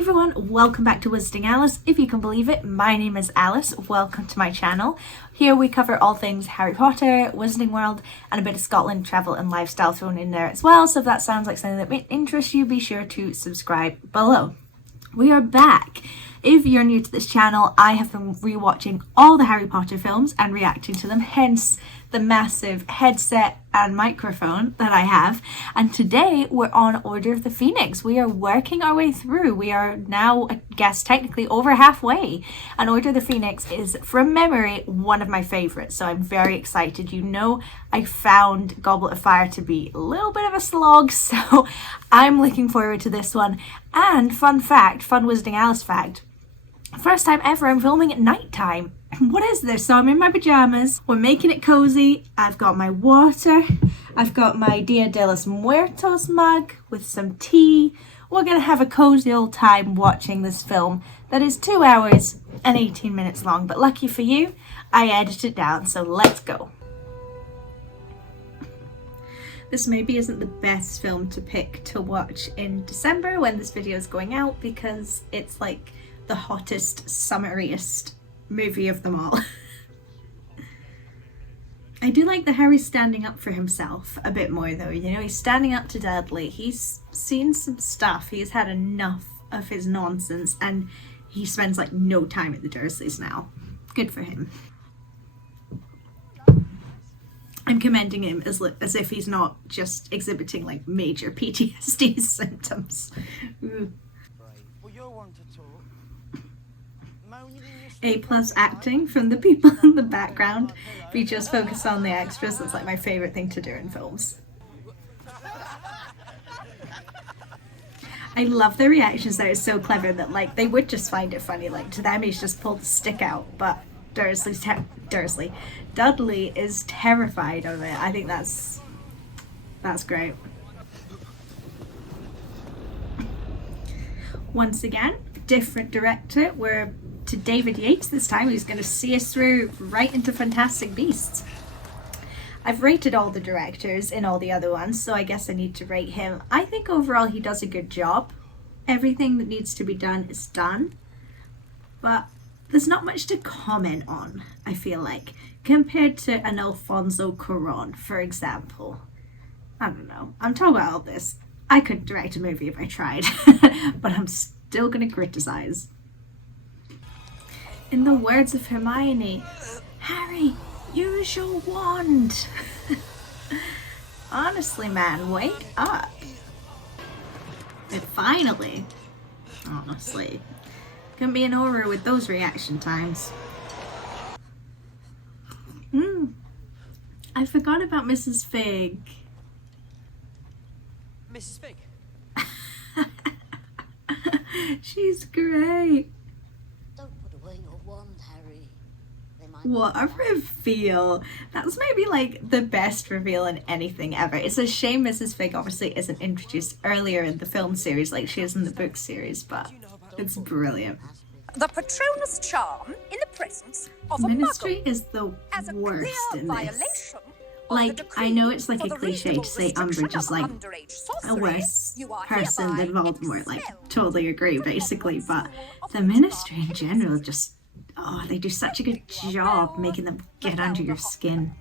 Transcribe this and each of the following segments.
everyone, welcome back to Wizarding Alice. If you can believe it, my name is Alice. Welcome to my channel. Here we cover all things Harry Potter, Wizarding World, and a bit of Scotland travel and lifestyle thrown in there as well. So if that sounds like something that may interest you, be sure to subscribe below. We are back. If you're new to this channel, I have been rewatching all the Harry Potter films and reacting to them, hence the massive headset and microphone that I have. And today we're on Order of the Phoenix. We are working our way through. We are now, I guess, technically over halfway. And Order of the Phoenix is, from memory, one of my favorites. So I'm very excited. You know, I found Goblet of Fire to be a little bit of a slog, so I'm looking forward to this one. And fun fact, fun Wizarding Alice fact, first time ever I'm filming at night time. What is this? So I'm in my pajamas, we're making it cozy, I've got my water, I've got my Dia de los Muertos mug with some tea. We're gonna have a cozy old time watching this film that is 2 hours and 18 minutes long, but lucky for you, I edited it down, so let's go. This maybe isn't the best film to pick to watch in December when this video is going out, because it's like the hottest, summeriest movie of them all. I do like that Harry's standing up for himself a bit more though, you know, he's standing up to Dudley, he's seen some stuff, he's had enough of his nonsense, and he spends like no time at the Dursleys now. Good for him. I'm commending him as if he's not just exhibiting like major PTSD symptoms. Ooh. A+ acting from the people in the background. If you just focus on the extras, that's like my favourite thing to do in films. I love the reactions though, it's so clever that like they would just find it funny, like to them he's just pulled a stick out, but Dudley is terrified of it. I think that's great. Once again, different director. We're to David Yates this time, who's going to see us through right into Fantastic Beasts. I've rated all the directors in all the other ones, so I guess I need to rate him. I think overall he does a good job. Everything that needs to be done is done, but there's not much to comment on, I feel like, compared to an Alfonso Cuarón, for example. I don't know, I'm talking about all this. I could direct a movie if I tried, but I'm still going to criticize. In the words of Hermione, Harry, use your wand. Honestly, man, wake up. And finally, honestly, couldn't be an horror with those reaction times. I forgot about Mrs. Fig. Mrs. Fig. She's great. What a reveal. That's maybe like the best reveal in anything ever. It's a shame Mrs. Fig obviously isn't introduced earlier in the film series like she is in the book series, but it's brilliant. The Patronus charm in the presence of Ministry a muggle is the as a worst clear in violation this. of Like, the I know decree it's like for a the cliche to say reasonable Umbridge is like restriction of underage a sorcery. worse You are person than hereby Voldemort, like expelled totally agree from basically, Hogwarts but School of the Ministry in Witchcraft. general just, oh, they do such a good job making them get under your skin.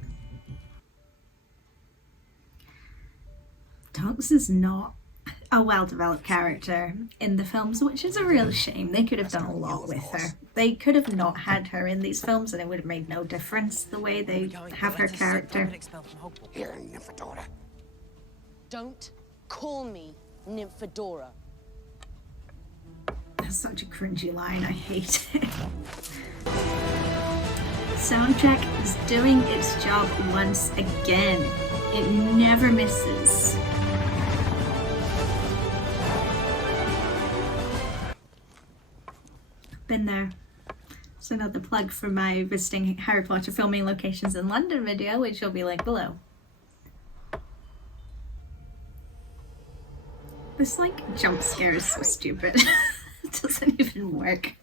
Tonks is not a well-developed character in the films, which is a real shame. They could have done a lot with her. They could have not had her in these films and it would have made no difference the way they have her character. Here, Nymphadora. Don't call me Nymphadora. That's such a cringy line, I hate it. Soundtrack is doing its job once again. It never misses. Been there. It's another plug for my visiting Harry Potter filming locations in London video, which will be linked below. This like jump scare is so stupid. It doesn't even work.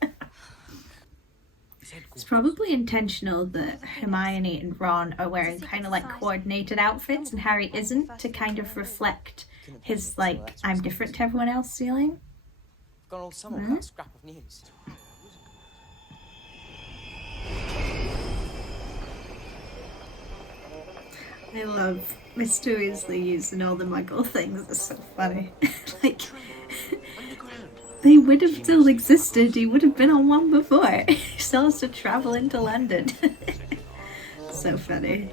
It's probably intentional that Hermione and Ron are wearing kind of like coordinated outfits and Harry isn't, to kind of reflect his like I'm different to everyone else feeling. gone all summer without a scrap of news. I love Mr. Weasley using all the Muggle things. It's so funny. Like, they would have still existed. He would have been on one before. He still has to travel into London. So funny.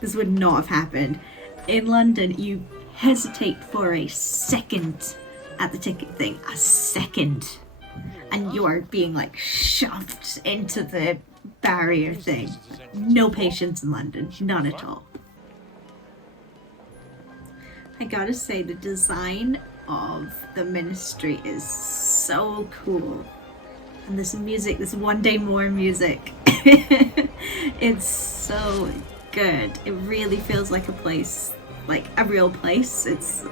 This would not have happened. In London, you hesitate for a second at the ticket thing. A second. And you are being like shoved into the barrier thing. No patience in London. None at all. I gotta say, the design of the Ministry is so cool. And this music, this One Day More music, it's so good. It really feels like a place, like a real place. It's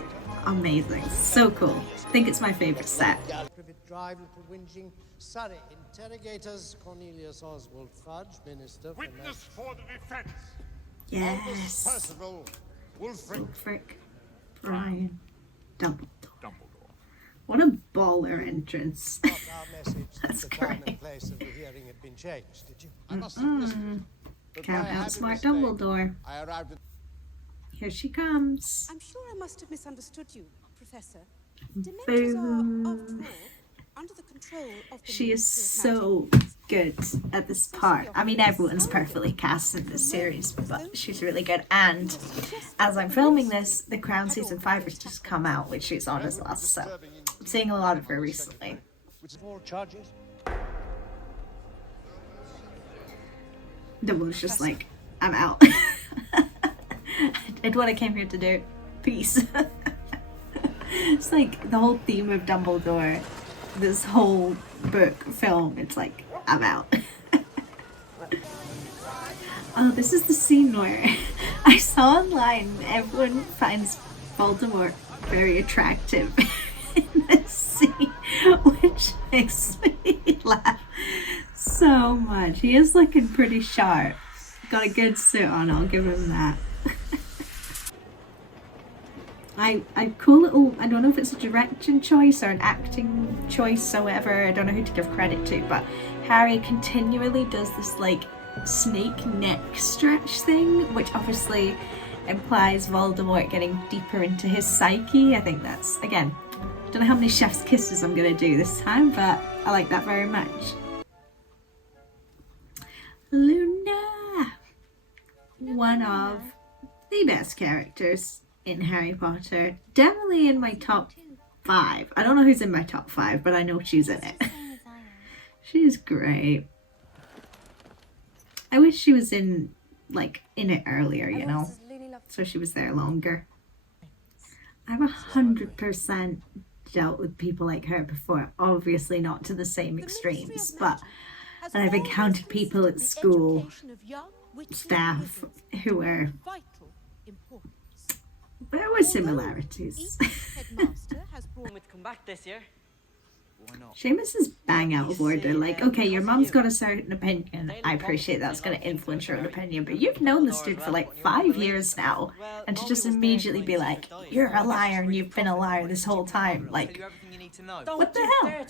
amazing. So cool. I think it's my favorite set. Privet Drive, Little Whinging, Surrey. Interrogators, Cornelius Oswald Fudge, Minister for... Witness for the defense. Yes. Percival, Wulfric. Frick. Brian. Dumbledore. Dumbledore. What a baller entrance. Got our message that That's the time great. and place of the hearing had been changed, did you? I must have missed it. But Can't by a happy outsmart mistake, Dumbledore. I arrived at... Here she comes. I'm sure I must have misunderstood you, Professor. Dementors are, after all, under the control of the She is Ministry of so Magic. good at this part. I mean, everyone's perfectly cast in this series, but she's really good. And as I'm filming this, The Crown Season 5 has just come out, which she's on as well. So I'm seeing a lot of her recently. With 4 charges. Dumbledore's just like, I'm out. I did what I came here to do. Peace. It's like the whole theme of Dumbledore, this whole book, film, it's like, I'm out. Oh, this is the scene where I saw online everyone finds Voldemort very attractive in this scene, which makes me laugh so much. He is looking pretty sharp. Got a good suit on, I'll give him that. I cool little, I don't know if it's a direction choice or an acting choice or whatever, I don't know who to give credit to, but Harry continually does this like snake neck stretch thing, which obviously implies Voldemort getting deeper into his psyche. I think that's, again, don't know how many chef's kisses I'm gonna do this time, but I like that very much. Luna! One of the best characters in Harry Potter. Definitely in my top 5. I don't know who's in my top 5, but I know she's in it. She's great. I wish she was in it earlier, you know, so she was there longer. I've 100% dealt with people like her before, obviously not to the same extremes, but I've encountered people at school, staff, who were, there were similarities. Come back this year. Why not? Seamus is bang out of order. Like, okay, your mum's got a certain opinion. I appreciate that's going to influence your own opinion, but you've known this dude for like 5 years now, and to just immediately be like, you're a liar and you've been a liar this whole time. Like, what the hell?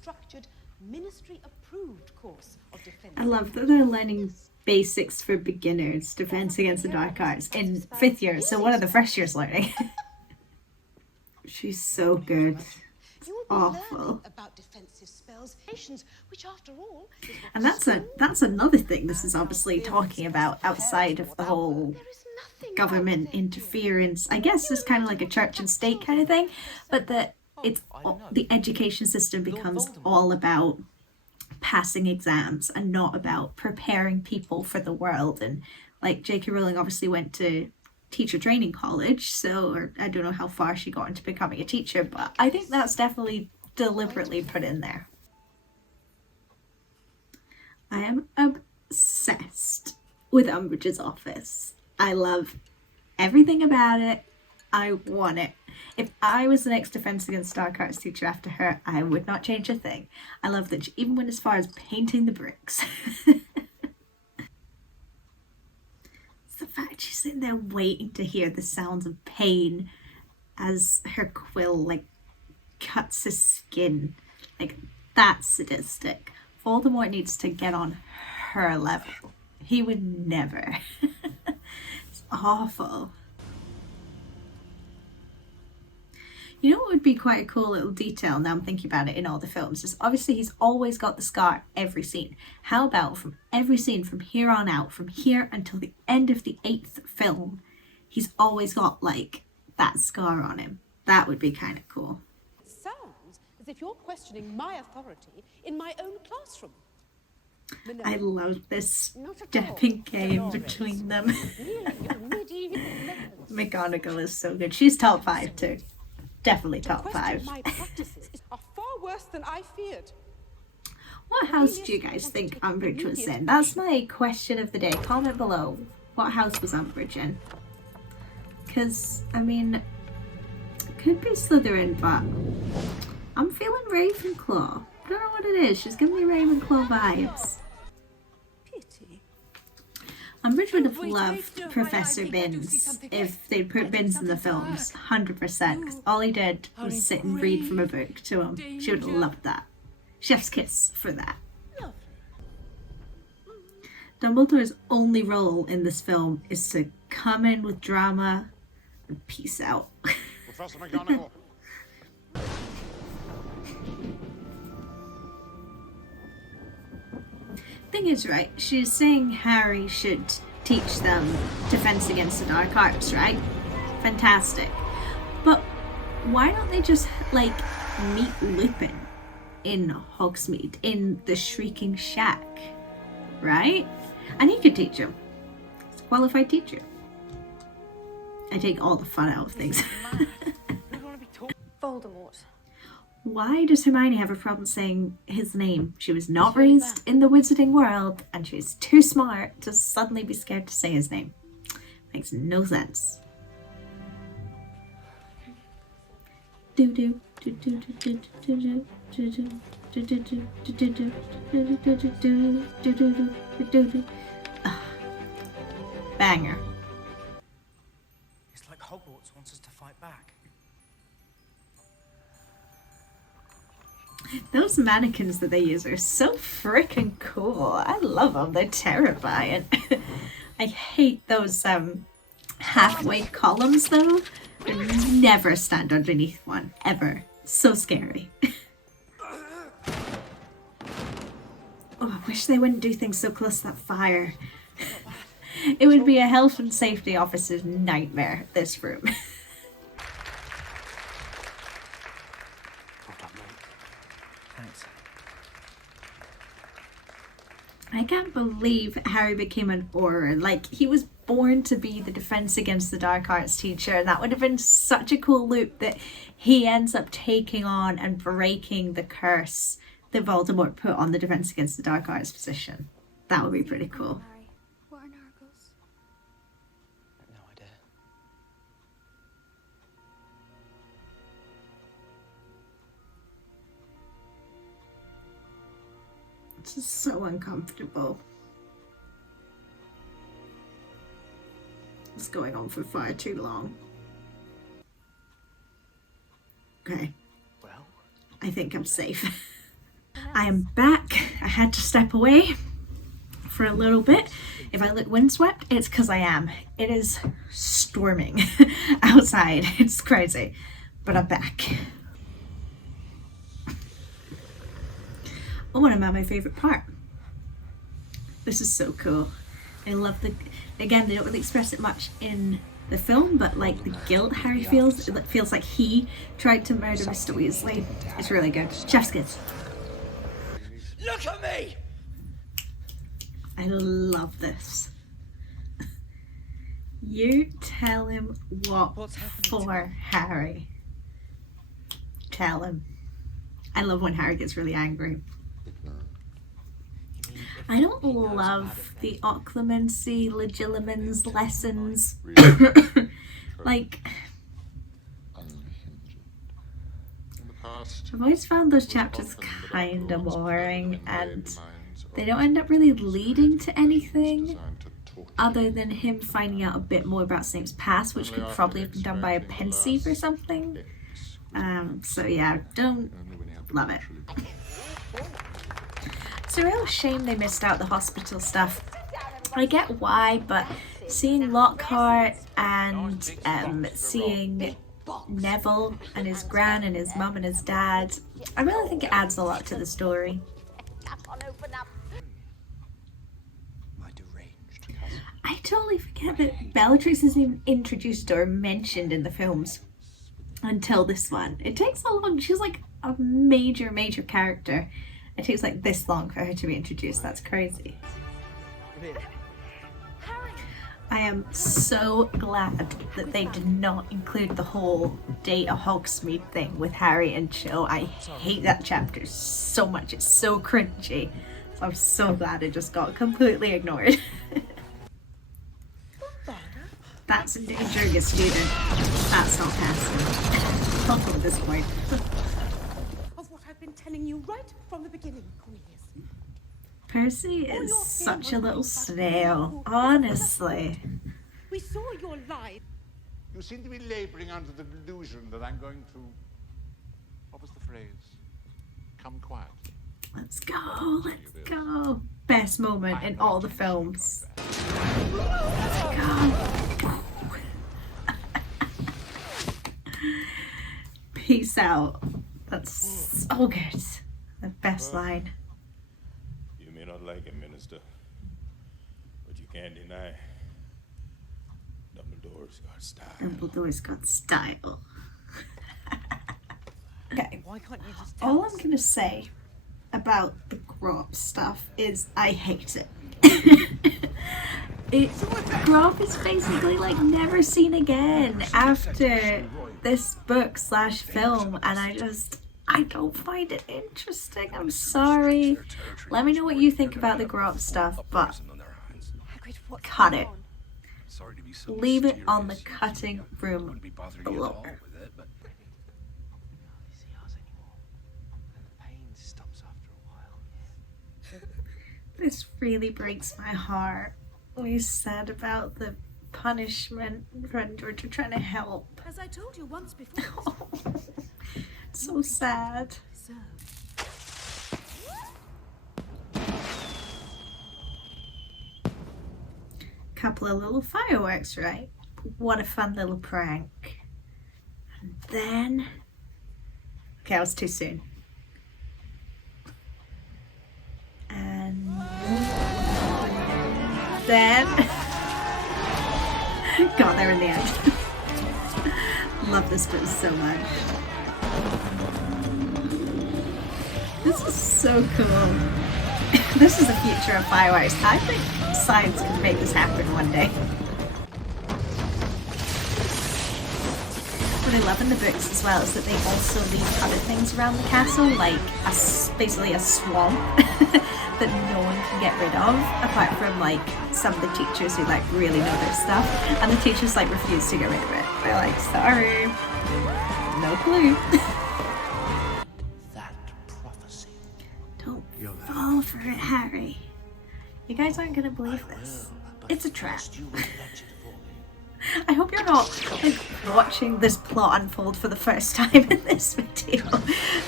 Structured, ministry-approved course of defense. I love that they're learning basics for beginners, defense against the dark arts, in 5th year, so one of the first years learning. She's so good. You will be Awful. learning about defensive spells, which after all is what And that's another thing this is obviously talking about outside of the whole there is nothing government interference. I guess it's kind of like a church and state kind of thing, but that it's the education system becomes all about passing exams and not about preparing people for the world. And like J.K. Rowling obviously went to teacher training college, so, or I don't know how far she got into becoming a teacher, but I think that's definitely deliberately put in there. I am obsessed with Umbridge's office. I love everything about it. I want it. If I was the next Defense Against Dark Arts teacher after her, I would not change a thing. I love that she even went as far as painting the bricks. It's the fact she's sitting there waiting to hear the sounds of pain as her quill like cuts his skin. Like, that's sadistic. Voldemort needs to get on her level. He would never. It's awful. You know what would be quite a cool little detail, now I'm thinking about it, in all the films, is obviously he's always got the scar every scene. How about from every scene from here on out, from here until the end of the 8th film, he's always got like that scar on him? That would be kind of cool. It sounds as if you're questioning my authority in my own classroom. Minerva, I love this not at stepping all, game Dolores. between them. Really, your medieval methods. McGonagall is so good. She's top 5 too. Definitely To top question 5. my practices are far worse than I feared. What house do you guys think Umbridge was in? That's my question of the day. Comment below. What house was Umbridge in? Because, I mean, could be Slytherin, but I'm feeling Ravenclaw. I don't know what it is. She's giving me Ravenclaw vibes. Pity. Umbridge would have loved Professor Binns if they'd put Binns in the films. 100%. Because all he did was sit and read from a book to him. She would have loved that. Chef's kiss for that. Dumbledore's only role in this film is to come in with drama and peace out. Professor McGonagall. Thing is, right, she's saying Harry should teach them defense against the dark arts, right? Fantastic. But why don't they just, like, meet Lupin in Hogsmeade, in the Shrieking Shack, right? And he could teach him. He's a qualified teacher. I take all the fun out of things. Voldemort. Why does Hermione have a problem saying his name? She was not raised in the wizarding world, and she's too smart to suddenly be scared to say his name. Makes no sense. Banger. It's like Hogwarts wants us to fight back. Those mannequins that they use are so freaking cool. I love them. They're terrifying. I hate those halfway columns though. I never stand underneath one, ever. So scary. Oh, I wish they wouldn't do things so close to that fire. It would be a health and safety officer's nightmare, this room. Thanks. I can't believe Harry became an Auror. Like, he was born to be the Defense Against the Dark Arts teacher, and that would have been such a cool loop that he ends up taking on and breaking the curse that Voldemort put on the Defense Against the Dark Arts position. That would be pretty cool. Harry, what are Nargles? No idea. This is so uncomfortable. It's going on for far too long. Okay, Well, I think I'm safe. I am back. I had to step away for a little bit. If I look windswept, it's because I am. It is storming outside. It's crazy. But I'm back. Oh, and I'm at my favourite part. This is so cool. I love the... Again, they don't really express it much in the film, but like the guilt Harry feels, it feels like he tried to murder Mr. Weasley. It's really good. Chef's kiss. look at me! I love this. You tell him What's happening for Harry. Tell him. I love when Harry gets really angry. I don't love the occlumency, legilimens lessons. Like, I've always found those chapters kind of boring, and they don't end up really leading to anything. other than him finding out a bit more about Snape's past, which could probably have been done by a pensieve or something. So yeah, don't love it. It's a real shame they missed out the hospital stuff. I get why, but seeing Lockhart and seeing Neville and his gran and his mum and his dad, I really think it adds a lot to the story. My deranged cousin. I totally forget that Bellatrix isn't even introduced or mentioned in the films until this one. It takes so long. She's like a major character. It takes like this long for her to be introduced. That's crazy. I am so glad that they did not include the whole Data Hogsmeade thing with Harry and Cho. I hate that chapter so much. It's so cringy. So I'm so glad it just got completely ignored. That's endangering a student. That's not passing. Not at this point. Of what I've been telling you right from the beginning, Cornelius. Percy is such a little snail, honestly. We saw your lie. You seem to be laboring under the delusion that I'm going to... What was the phrase? Come quiet. Let's go. Best moment in all the films. Let's go. Peace out. That's so good. The best line. You may not like it, Minister, but you can't deny Dumbledore's got style. Dumbledore's got style. Okay. Why can't you just tell All us? I'm gonna say about the Grop stuff is I hate it. Grop is basically like never seen again after this book / film, and I don't find it interesting. I'm sorry. Let me know what you think about the Grop stuff, but Hagrid, what's cut going it. on? Sorry to be so Leave it on the mysterious. cutting room Wouldn't be bothering you at all floor. with it, but You see us anymore. And the pain stops after a while. This really breaks my heart. What you said about the punishment when we're trying to help. As I told you once before, So sad. so Couple of little fireworks, right? What a fun little prank. And then... Okay, I was too soon. And then... Got there in the end. Love this bit so much. This is so cool. This is the future of fireworks. I think science can make this happen one day. What I love in the books as well is that they also leave other things around the castle, like basically a swamp that no one can get rid of, apart from like some of the teachers who like really know their stuff, and the teachers like refuse to get rid of it. They're like, sorry, no clue. That prophecy. Don't fall for it, Harry. You guys aren't gonna believe this. It's a trap. You will let it fall. I hope you're not like watching this plot unfold for the first time in this video.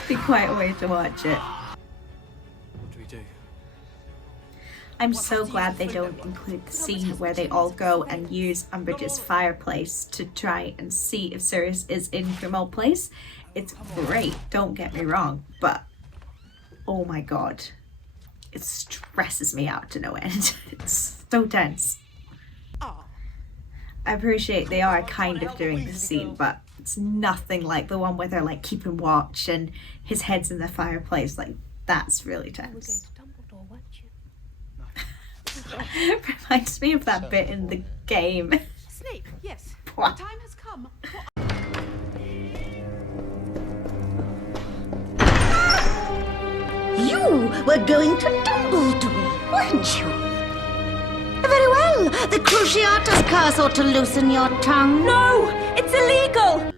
Be quite a way to watch it. What do we do? I'm so glad they don't include the scene where they all go and use Umbridge's fireplace to try and see if Sirius is in Grimmauld Place. It's great, don't get me wrong, but oh my god, it stresses me out to no end. It's so tense. I appreciate they are kind of doing the scene, but it's nothing like the one where they're like keeping watch and his head's in the fireplace. Like, that's really tense. Dumbledore, weren't you? Reminds me of that bit in the game. Snape, yes, the What? time has come for You were going to Dumbledore, weren't you? Very well. The Cruciatus curse ought to loosen your tongue. No, it's illegal.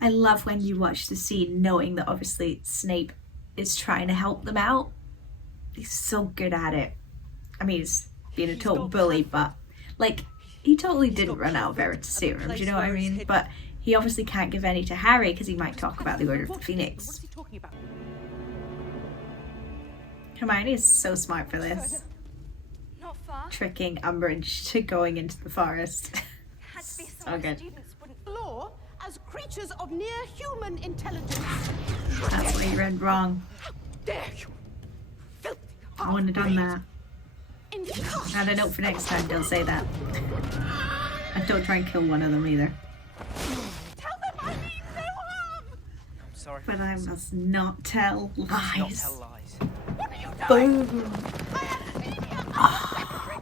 I love when you watch the scene knowing that obviously Snape is trying to help them out. He's so good at it. I mean, he's being a total bully, but Like, he totally didn't run out of Veritaserum, do you know what I mean? But he obviously can't give any to Harry because he might talk about the Order of the Phoenix. What's he talking about? Hermione is so smart for this. Not far. Tricking Umbridge to going into the forest. Had to be So somewhere good. students wouldn't. Law as creatures of near human intelligence. That's why you read wrong. Dare you? Filthy. I wouldn't have done that. Inconceivable. Add a note for next time, don't say that. And don't try and kill one of them either. Tell them I mean no harm. I'm sorry. But I must not tell Not lies. tell lies. What are you doing? Boom!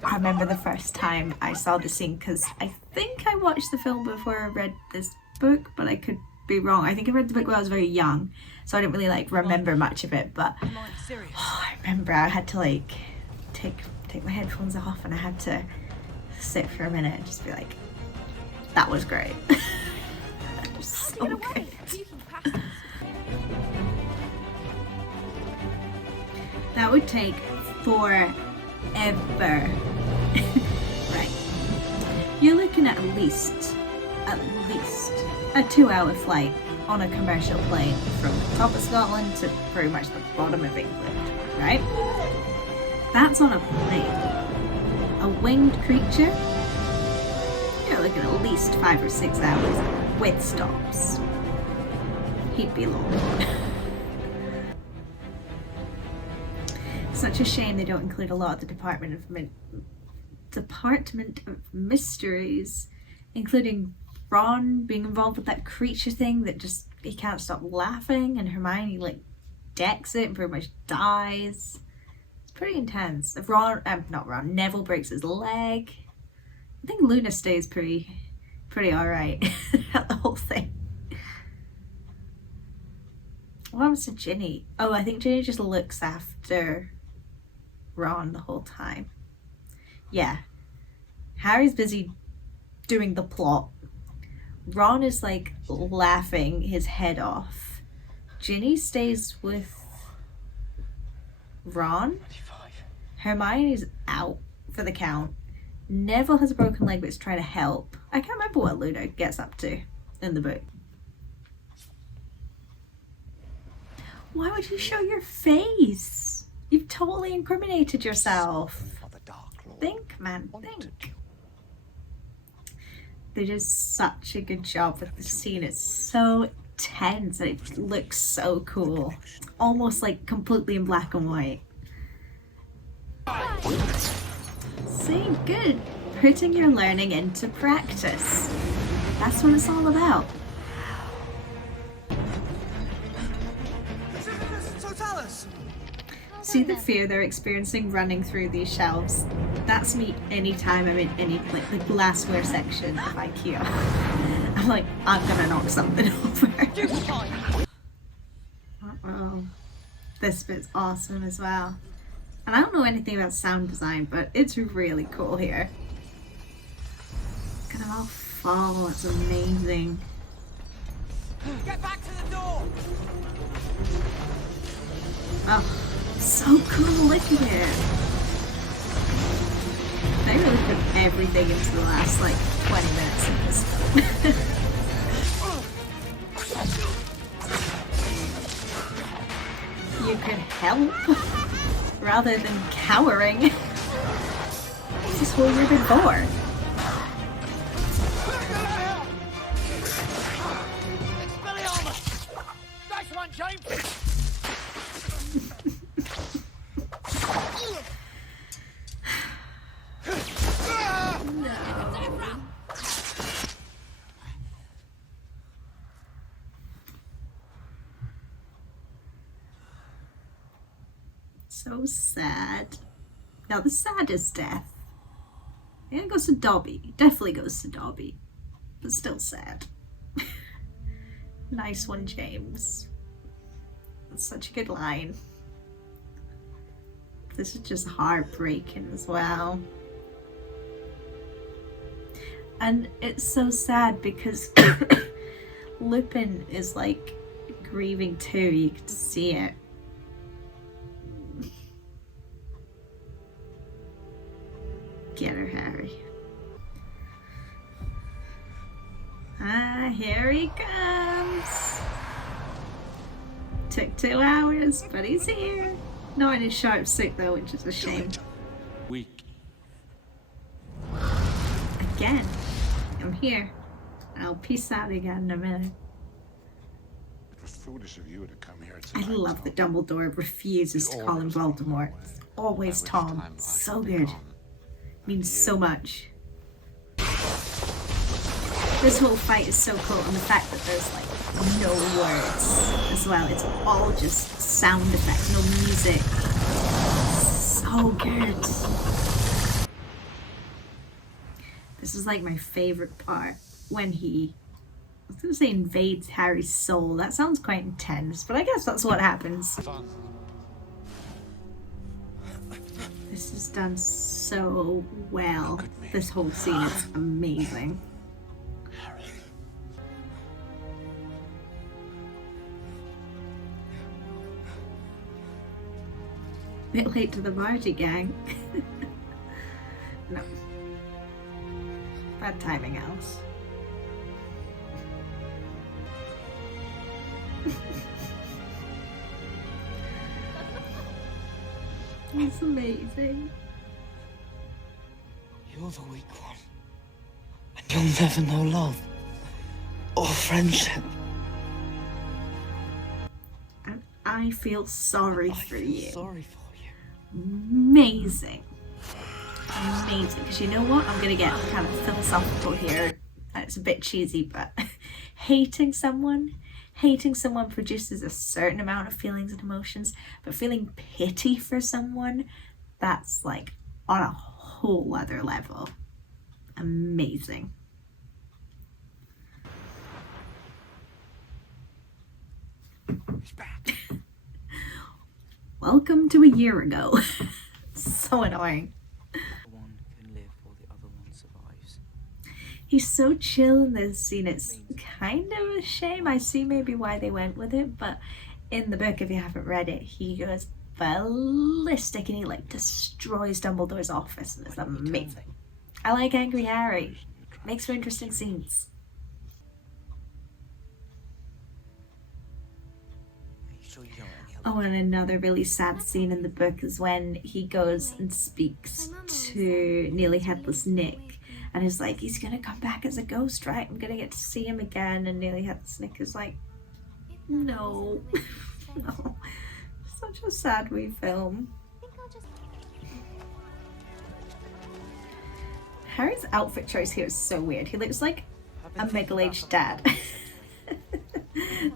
I remember the first time I saw the scene because I think I watched the film before I read this book, but I could be wrong. I think I read the book when I was very young, so I didn't really like remember much of it. But Come on, serious. I remember I had to like take my headphones off and I had to sit for a minute and just be like, that was great. So good. That would take forever. Right. You're looking at least a 2-hour flight on a commercial plane from the top of Scotland to pretty much the bottom of England, right? That's on a plane. A winged creature? You're looking at least 5 or 6 hours with stops. He'd be long. Such a shame they don't include a lot of the Department of Mysteries, including Ron being involved with that creature thing that just he can't stop laughing, and Hermione like decks it and pretty much dies. It's pretty intense. If Neville breaks his leg. I think Luna stays pretty alright at the whole thing. What happens to Ginny? Oh, I think Ginny just looks after Ron the whole time. Yeah. Harry's busy doing the plot. Ron is like laughing his head off. Ginny stays with Ron. 25. Hermione's out for the count. Neville has a broken leg but is trying to help. I can't remember what Luna gets up to in the book. Why would you show your face? You've totally incriminated yourself. Think, man, think. They did such a good job with the scene. It's so tense and it looks so cool. Almost like completely in black and white. See, good. Putting your learning into practice. That's what it's all about. See the fear they're experiencing running through these shelves? That's me anytime I'm in any, like, the glassware section of IKEA. I'm like, I'm gonna knock something over. Uh-oh. This bit's awesome as well. And I don't know anything about sound design, but it's really cool here. Look at them all fall, it's amazing. Get back to the door! Oh, so cool, look at it. They really put everything into the last, like, 20 minutes of this film. You could help, rather than cowering. This is what you've been for. Nice one, James! So sad. Now the saddest death. Yeah, it goes to Dobby. Definitely goes to Dobby. But still sad. Nice one, James. That's such a good line. This is just heartbreaking as well. And it's so sad because Lupin is like grieving too. You can see it. Get her, Harry. Here he comes. Took 2 hours, but he's here. Not in his sharp suit though, which is a shame. Weak. Again, I'm here. I'll peace out again in a minute. It was foolish of you to come here I tonight. love that Dumbledore refuses to call him Voldemort. It's always Tom. So good. Means so much. This whole fight is so cool, and the fact that there's like no words as well. It's all just sound effects, no music. So good. This is like my favorite part when he, I was gonna say invades Harry's soul. That sounds quite intense, but I guess that's what happens. This is done so well. This whole scene is amazing. Bit late to the party, gang. No. Bad timing, Alice. It's amazing. You're the weak one. And you'll never know love. Or friendship. And I feel sorry for you. Sorry for you. Amazing. Amazing. Because you know what? I'm going to get kind of philosophical here. It's a bit cheesy, but hating someone produces a certain amount of feelings and emotions, but feeling pity for someone, that's like on a whole other level. Amazing. He's back. Welcome to a year ago. So annoying. One can live while the other one survives. He's so chill in this scene. It's kind of a shame. I see maybe why they went with it, but in the book, if you haven't read it, he goes ballistic and he like destroys Dumbledore's office, and it's amazing. I like Angry Harry. Makes for interesting scenes. Oh, and another really sad scene in the book is when he goes and speaks to Nearly Headless Nick, and is like, he's gonna come back as a ghost, right? I'm gonna get to see him again. And Nearly Headless Nick is like, no. No. Such a sad wee film. Harry's outfit choice here is so weird. He looks like a middle-aged dad.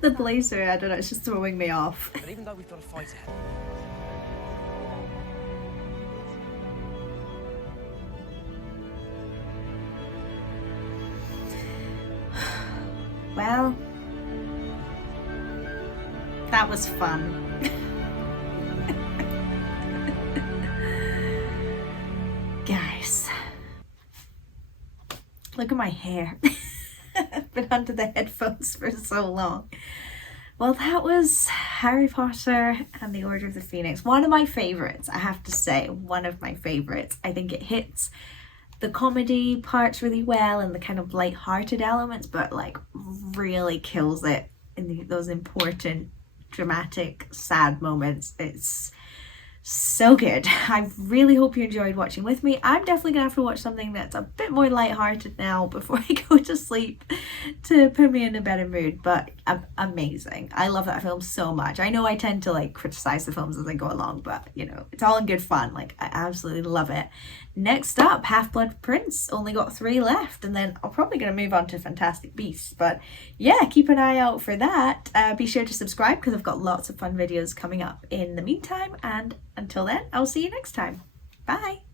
The blazer, I don't know, it's just throwing me off. But even though we've got a fight ahead. Well, that was fun. Guys, look at my hair. I've been under the headphones for so long. Well, that was Harry Potter and the Order of the Phoenix. One of my favourites, I have to say. One of my favourites. I think it hits the comedy parts really well and the kind of light-hearted elements, but like really kills it in those important, dramatic, sad moments. It's so good. I really hope you enjoyed watching with me. I'm definitely gonna have to watch something that's a bit more light-hearted now before I go to sleep to put me in a better mood, but amazing. I love that film so much. I know I tend to like criticize the films as I go along, but you know, it's all in good fun. Like, I absolutely love it. Next up, Half-Blood Prince. Only got 3 left, and then I'm probably gonna move on to Fantastic Beasts, but yeah, keep an eye out for that. Be sure to subscribe because I've got lots of fun videos coming up in the meantime, and until then, I'll see you next time. Bye!